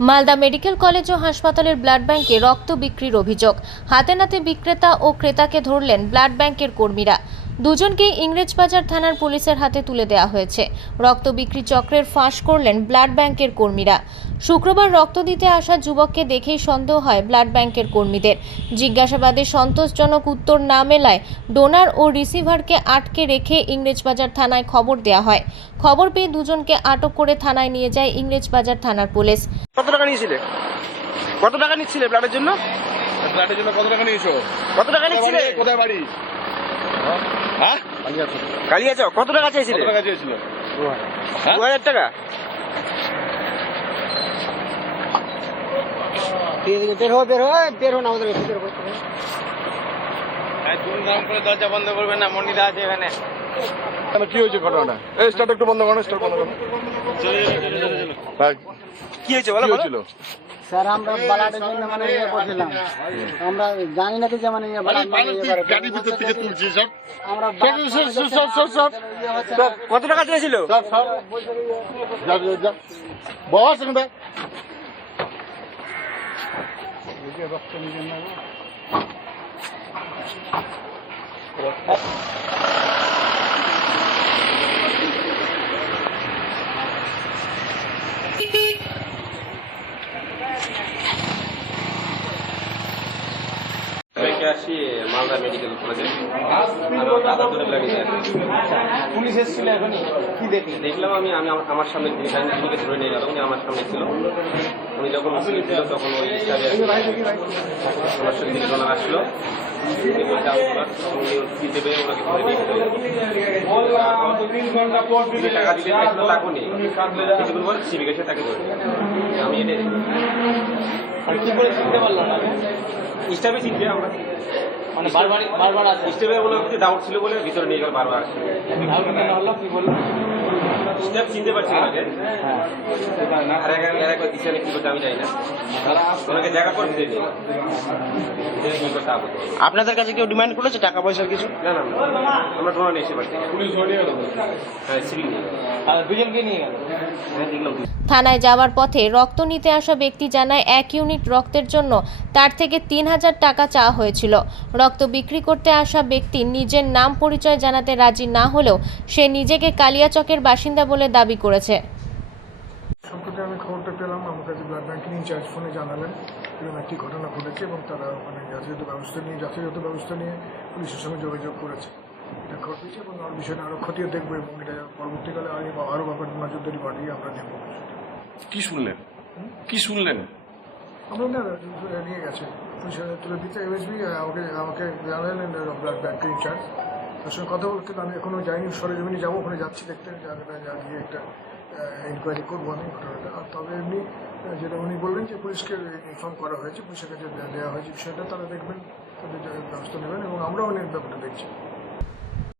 Malda medical college ও হাসপাতালের blood ব্যাংকে রক্ত বিক্রির অভিযোগ। হাতে নাতে বিক্রেতা ও ক্রেতাকে ধরলেন ব্লাড ব্যাংকের কর্মীরা। দুজনকেই ইংরেজবাজার থানার পুলিশের হাতে তুলে দেওয়া হয়েছে। রক্ত বিক্রি চক্রের ফাঁস করলেন ব্লাড ব্যাংকের কর্মীরা। শুক্রবার রক্ত দিতে আসা যুবককে দেখেই সন্দেহ হয় ব্লাড ব্যাংকের কর্মীদের। জিজ্ঞাসাবাদে সন্তোষজনক উত্তর না মেলায় ডোনার ও রিসিভারকে আটকে রেখে ইংরেজবাজার থানায় খবর দেওয়া হয়। খবর পেয়ে দুজনকে আটক করে থানায় নিয়ে যায় ইংরেজবাজার থানার পুলিশ। কত টাকা নিয়েছিলে? কত টাকা নিচ্ছিলে ব্লাডের জন্য? ফ্ল্যাটের জন্য কত টাকা নিয়েছো? কত টাকা নিচ্ছিলে? কোথায় বাড়ি? হ্যাঁ? কালিয়াচক। কত টাকা কত টাকা চেয়েছিল হ্যাঁ দু হাজার টাকা? বের হো বের হো বের হো না আমাদের বের হো করে দরজা বন্ধ করবেন না মন্ডিদা আছে এখানে। কি হয়েছে ঘটনাটা? এই স্টার্ট একটু বন্ধ করো স্টার্ট বন্ধ করো। কি হয়েছে কি বলো? বলো হয়েছিল? স্যার আমরা বালাটের জন্য মানে ইয়ে করছিলাম। আমরা জানি না কি যে মানে ইয়ে বালাট মানে ইয়ে ভিতর থেকে তুলছি সব? আমরা সব, সব, সব, সব, সব, সব। হচ্ছে না। কত টাকা চেয়েছিল সব সব যা, যা বস এখানে ব্যাংকে আসি মালদা মেডিকেল কলেজে। পুলিশ এসেছিল এখনই। কি দেখলেন? দেখলাম আমি আমি আমার- সামনে যিনিকে ধরে নিয়ে গেল উনি আমার সামনে ছিল। উনি যখন ছিল তখন ওই স্টাফে আমার দিকে ওনার আসলো। টাকা দিতে নিয়ে গেল কিছুক্ষণ পর সিভিক এসে তাকে ধরে আমি এটা কি করে চিনতে পারলাম? না İşte bitince yavrum. মানে বারবার বারবার আসে। বলে কিছু ডাউট ছিল বলে ভিতরে নিয়ে গেল বারবার হলো কি বলল স্টাফ চিনতে পারছি ওনাকে আর এক আর একবার দিচ্ছে কি করতে আমি জানি না। ওনাকে দেখা করে নিয়ে। কি আপত্তি আপনাদের কাছে কেউ ডিমান্ড করেছে টাকা পয়সার কিছু? না না আমরা ড্রোন এসে পারছি পুলিশ ধরে গেল। হ্যাঁ সিভিল নিয়ে দুজনকে নিয়ে গেল হ্যাঁ থানায় যাওয়ার পথে রক্ত নিতে আসা ব্যক্তি জানায় এক ইউনিট রক্তের জন্য তার থেকে তিন হাজার টাকা চাওয়া হয়েছিল। রক্ত বিক্রি করতে আসা ব্যক্তি নিজের নাম পরিচয় জানাতে রাজি না হলেও সে নিজেকে কালিয়াচকের বাসিন্দা বলে দাবি করেছে। সম্প্রতি আমি খবরটা পেলাম আমার কাছে ব্লাড ব্যাংকের ইনচার্জ ফোনে জানালেন এরকম একটি ঘটনা ঘটেছে এবং তারা মানে যথাযথ ব্যবস্থা নিয়ে যথাযথ ব্যবস্থা নিয়ে পুলিশের সঙ্গে যোগাযোগ করেছে। এটা পেয়েছে এবং আর বিষয়টা আরও খতিয়ে দেখব এবং এটা পরবর্তীকালে আরও আরও ব্যাপার নজরদারি বাড়িয়ে আমরা নেব কি শুনলেন? কি শুনলেন? আমরা না নিয়ে গেছে। পুলিশ তুলে দিতে এমএসবি আমাকে আমাকে জানালেন ব্লাড ব্যাংকের ইনচার্জ তার সঙ্গে কথা বলতে আমি এখনও যাইনি, সরেজমিনে যাব, ওখানে যাচ্ছি দেখতে জায়গাটা যা গিয়ে একটা ইনকোয়ারি করব আমি, ঘটনাটা। আর তবে এমনি যেটা উনি বললেন যে পুলিশকে ইনফর্ম করা হয়েছে, পুলিশের কাছে দেওয়া হয়েছে বিষয়টা, তারা দেখবেন, তাদের ব্যবস্থা নেবেন এবং আমরাও অনেক ব্যাপারটা দেখছি।